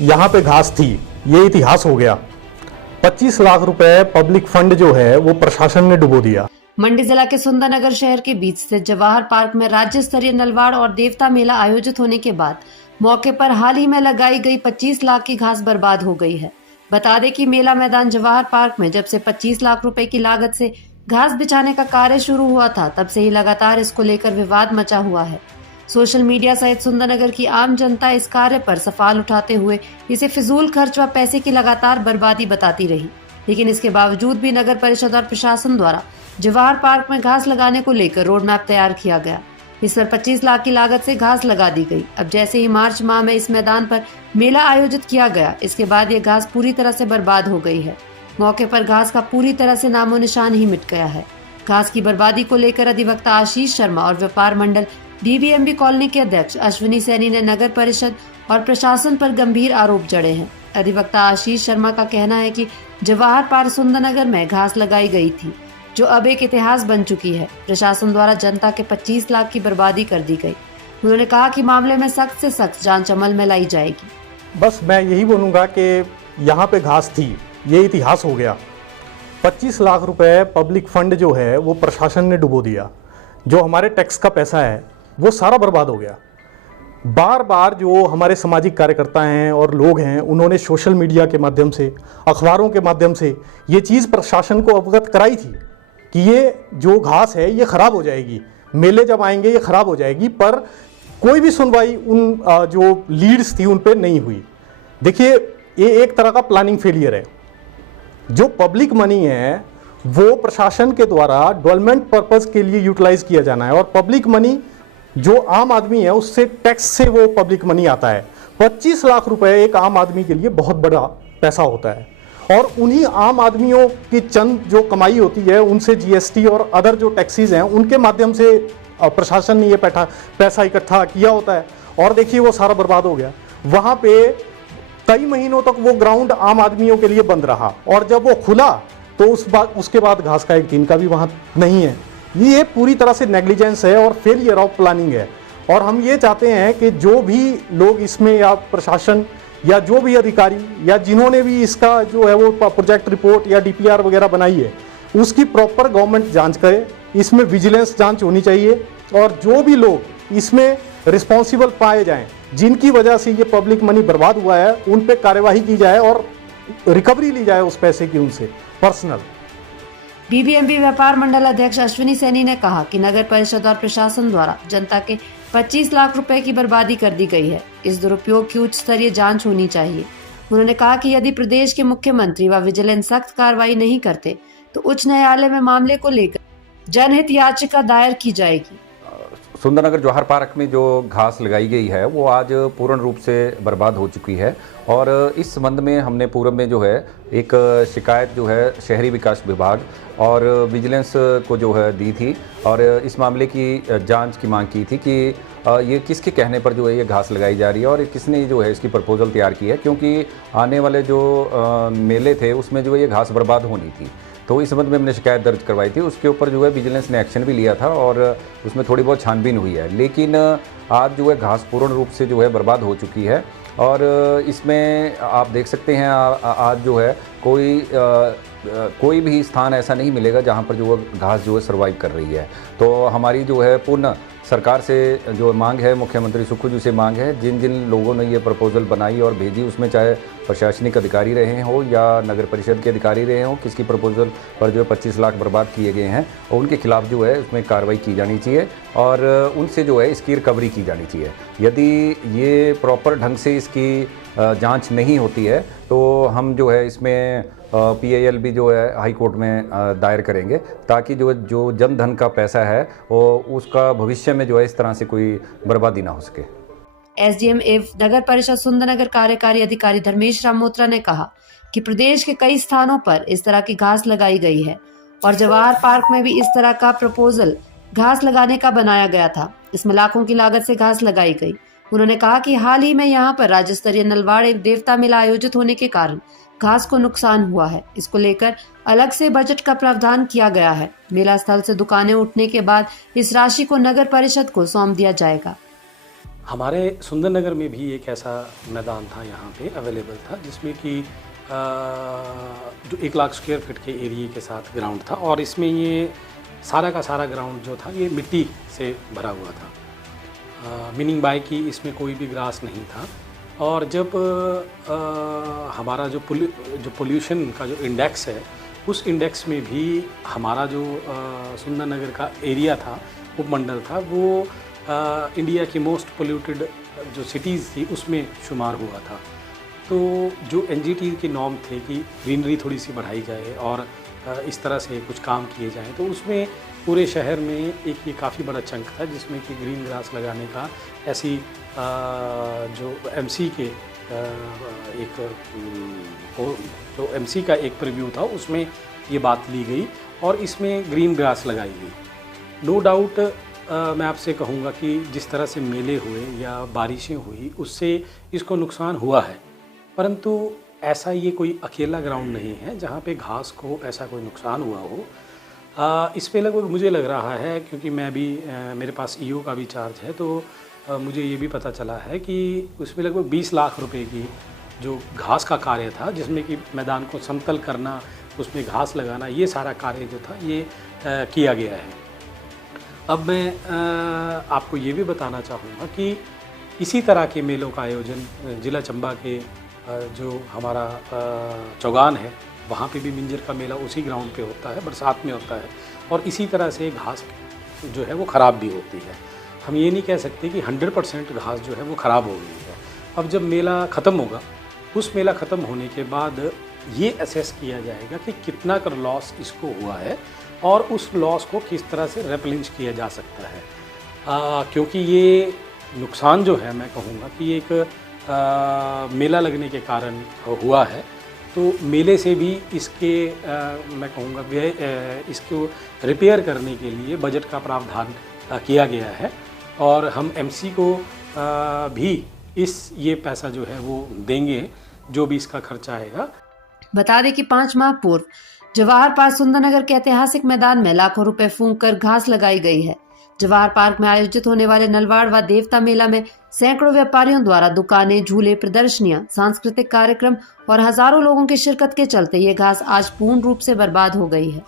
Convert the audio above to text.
यहाँ पे घास थी, ये इतिहास हो गया। 25 लाख रुपए पब्लिक फंड जो है वो प्रशासन ने डुबो दिया। मंडी जिला के सुंदरनगर शहर के बीच स्थित जवाहर पार्क में राज्य स्तरीय नलवाड़ और देवता मेला आयोजित होने के बाद मौके पर हाल ही में लगाई गई 25 लाख की घास बर्बाद हो गई है। बता दें कि मेला मैदान जवाहर पार्क में जब से 25 लाख रुपए की लागत से घास बिछाने का कार्य शुरू हुआ था, तब से ही लगातार इसको लेकर विवाद मचा हुआ है। सोशल मीडिया सहित सुंदरनगर की आम जनता इस कार्य पर सवाल उठाते हुए इसे फिजूल खर्च व पैसे की लगातार बर्बादी बताती रही, लेकिन इसके बावजूद भी नगर परिषद और प्रशासन द्वारा जवाहर पार्क में घास लगाने को लेकर रोड मैप तैयार किया गया। इस पर 25 लाख की लागत से घास लगा दी गई। अब जैसे ही मार्च माह में इस मैदान पर मेला आयोजित किया गया, इसके बाद ये घास पूरी तरह से बर्बाद हो गई है। मौके पर घास का पूरी तरह से नामो निशान ही मिट गया है। घास की बर्बादी को लेकर अधिवक्ता आशीष शर्मा और व्यापार मंडल डीबीएमबी कॉलोनी के अध्यक्ष अश्विनी सैनी ने नगर परिषद और प्रशासन पर गंभीर आरोप जड़े हैं। अधिवक्ता आशीष शर्मा का कहना है कि जवाहर पार्क सुंदरनगर में घास लगाई गई थी, जो अब एक इतिहास बन चुकी है। प्रशासन द्वारा जनता के 25 लाख की बर्बादी कर दी गई। उन्होंने कहा कि मामले में सख्त से सख्त जांच अमल में लाई जाएगी। बस मैं यही बोलूँगा कि यहाँ पे घास थी, ये इतिहास हो गया। 25 लाख रुपए पब्लिक फंड जो है वो प्रशासन ने डुबो दिया। जो हमारे टैक्स का पैसा है वो सारा बर्बाद हो गया। बार बार जो हमारे सामाजिक कार्यकर्ता हैं और लोग हैं, उन्होंने सोशल मीडिया के माध्यम से, अखबारों के माध्यम से ये चीज़ प्रशासन को अवगत कराई थी कि ये जो घास है ये ख़राब हो जाएगी, मेले जब आएंगे ये ख़राब हो जाएगी, पर कोई भी सुनवाई उन जो लीड्स थी उन पर नहीं हुई। देखिए, ये एक तरह का प्लानिंग फेलियर है। जो पब्लिक मनी है वो प्रशासन के द्वारा डेवलपमेंट पर्पस के लिए यूटिलाइज किया जाना है, और पब्लिक मनी जो आम आदमी है उससे टैक्स से वो पब्लिक मनी आता है। 25 लाख रुपए एक आम आदमी के लिए बहुत बड़ा पैसा होता है, और उन्हीं आम आदमियों की चंद जो कमाई होती है उनसे जीएसटी और अदर जो टैक्सेस हैं उनके माध्यम से प्रशासन ने ये पैसा इकट्ठा किया होता है। और देखिए वो सारा बर्बाद हो गया। वहाँ पे कई महीनों तक वो ग्राउंड आम आदमियों के लिए बंद रहा, और जब वो खुला तो उसके बाद घास का एक दिन का भी वहाँ नहीं है। ये पूरी तरह से नेग्लिजेंस है और फेलियर ऑफ प्लानिंग है। और हम ये चाहते हैं कि जो भी लोग इसमें, या प्रशासन या जो भी अधिकारी या जिन्होंने भी इसका जो है वो प्रोजेक्ट रिपोर्ट या डीपीआर वगैरह बनाई है, उसकी प्रॉपर गवर्नमेंट जांच करे। इसमें विजिलेंस जांच होनी चाहिए, और जो भी लोग इसमें रिस्पॉन्सिबल पाए जाएं, जिनकी वजह से ये पब्लिक मनी बर्बाद हुआ है, उन पे कार्यवाही की जाए और रिकवरी ली जाए उस पैसे की उनसे पर्सनल। डीबीएमबी व्यापार मंडल अध्यक्ष अश्विनी सैनी ने कहा कि नगर परिषद और प्रशासन द्वारा जनता के 25 लाख रुपए की बर्बादी कर दी गई है। इस दुरुपयोग की उच्च स्तरीय जांच होनी चाहिए। उन्होंने कहा कि यदि प्रदेश के मुख्यमंत्री व विजिलेंस सख्त कार्रवाई नहीं करते तो उच्च न्यायालय में मामले को लेकर जनहित याचिका दायर की जाएगी। सुंदरनगर जवाहर पार्क में जो घास लगाई गई है वो आज पूर्ण रूप से बर्बाद हो चुकी है, और इस संबंध में हमने पूर्व में जो है एक शिकायत जो है शहरी विकास विभाग और विजिलेंस को जो है दी थी, और इस मामले की जांच की मांग की थी कि ये किसके कहने पर जो है ये घास लगाई जा रही है और किसने जो है इसकी प्रपोजल तैयार की है, क्योंकि आने वाले जो मेले थे उसमें जो है ये घास बर्बाद होनी थी। तो इस संबंध में हमने शिकायत दर्ज करवाई थी। उसके ऊपर जो है विजिलेंस ने एक्शन भी लिया था और उसमें थोड़ी बहुत छानबीन हुई है, लेकिन आज जो है घास पूर्ण रूप से जो है बर्बाद हो चुकी है। और इसमें आप देख सकते हैं आज जो है कोई भी स्थान ऐसा नहीं मिलेगा जहां पर जो घास जो है सर्वाइव कर रही है। तो हमारी जो है पूर्ण सरकार से जो मांग है, मुख्यमंत्री सुक्खू जी से मांग है, जिन जिन लोगों ने ये प्रपोजल बनाई और भेजी, उसमें चाहे प्रशासनिक अधिकारी रहे हों या नगर परिषद के अधिकारी रहे हों, किसकी प्रपोजल पर जो है 25 लाख बर्बाद किए गए हैं, और उनके खिलाफ जो है उसमें कार्रवाई की जानी चाहिए और उनसे जो है इसकी रिकवरी की जानी चाहिए। यदि ये प्रॉपर ढंग से इसकी जांच नहीं होती है तो हम जो है इसमें PIL भी जो है हाई कोर्ट में दायर करेंगे, ताकि जो जन धन का पैसा है वो उसका भविष्य में जो है इस तरह से कोई बर्बादी ना हो सके। SDM एवं नगर परिषद सुंदरनगर कार्यकारी अधिकारी धर्मेश रामोत्रा ने कहा कि प्रदेश के कई स्थानों पर इस तरह की घास लगाई गई है और जवाहर पार्क में भी इस तरह का प्रपोजल घास लगाने का बनाया गया था। इसमें लाखों की लागत से घास लगाई गई। उन्होंने कहा कि हाल ही में यहाँ पर राज्य स्तरीय नलवाड़ एवं देवता मेला आयोजित होने के कारण घास को नुकसान हुआ है। इसको लेकर अलग से बजट का प्रावधान किया गया है। मेला स्थल से दुकानें उठने के बाद इस राशि को नगर परिषद को सौंप दिया जाएगा। हमारे सुंदरनगर में भी एक ऐसा मैदान था यहाँ पे अवेलेबल था, जिसमें कि जो 1 लाख स्क्वायर फीट के एरिया के साथ ग्राउंड था, और इसमें ये सारा का सारा ग्राउंड जो था ये मिट्टी से भरा हुआ था, मीनिंग बाय कि इसमें कोई भी ग्रास नहीं था। और जब हमारा जो पोल्यूशन का जो इंडेक्स है, उस इंडेक्स में भी हमारा जो सुंदरनगर का एरिया था, उपमंडल था, वो इंडिया की मोस्ट पोल्यूटेड जो सिटीज़ थी उसमें शुमार हुआ था। तो जो एनजीटी के नॉर्म थे कि ग्रीनरी थोड़ी सी बढ़ाई जाए और इस तरह से कुछ काम किए जाएं, तो उसमें पूरे शहर में एक ये काफ़ी बड़ा चंक था जिसमें कि ग्रीन ग्रास लगाने का ऐसी जो एमसी के एक जो एमसी का एक प्रीव्यू था उसमें ये बात ली गई और इसमें ग्रीन ग्रास लगाई गई। नो डाउट मैं आपसे कहूँगा कि जिस तरह से मेले हुए या बारिशें हुई उससे इसको नुकसान हुआ है, परंतु ऐसा ये कोई अकेला ग्राउंड नहीं है जहाँ पे घास को ऐसा कोई नुकसान हुआ हो। इस पे लगभग मुझे लग रहा है, क्योंकि मैं भी मेरे पास ईओ का भी चार्ज है, तो मुझे ये भी पता चला है कि उसमें लगभग 20 लाख रुपए की जो घास का कार्य था, जिसमें कि मैदान को समतल करना, उसमें घास लगाना, ये सारा कार्य जो था ये किया गया है। अब मैं आपको ये भी बताना चाहूँगा कि इसी तरह के मेलों का आयोजन जिला चंबा के जो हमारा चौगान है, वहाँ पे भी मिंजर का मेला उसी ग्राउंड पे होता है, बरसात में होता है, और इसी तरह से घास जो है वो ख़राब भी होती है। हम ये नहीं कह सकते कि 100% घास जो है वो ख़राब हो गई है। अब जब मेला ख़त्म होगा, उस मेला ख़त्म होने के बाद ये असेस किया जाएगा कि कितना कर लॉस इसको हुआ है और उस लॉस को किस तरह से रिप्लेनिश किया जा सकता है। क्योंकि ये नुकसान जो है, मैं कहूँगा कि एक मेला लगने के कारण हुआ है, तो मेले से भी इसके मैं कहूँगा इसको रिपेयर करने के लिए बजट का प्रावधान किया गया है, और हम एमसी को भी ये पैसा जो है वो देंगे, जो भी इसका खर्चा आएगा। बता दें कि 5 माह पूर्व जवाहर पार्क सुंदरनगर के ऐतिहासिक मैदान में लाखों रुपए फूंक कर घास लगाई गई है। जवाहर पार्क में आयोजित होने वाले नलवाड़ व देवता मेला में सैकड़ों व्यापारियों द्वारा दुकानें, झूले, प्रदर्शनियां, सांस्कृतिक कार्यक्रम और हजारों लोगों की शिरकत के चलते ये घास आज पूर्ण रूप से बर्बाद हो गई है।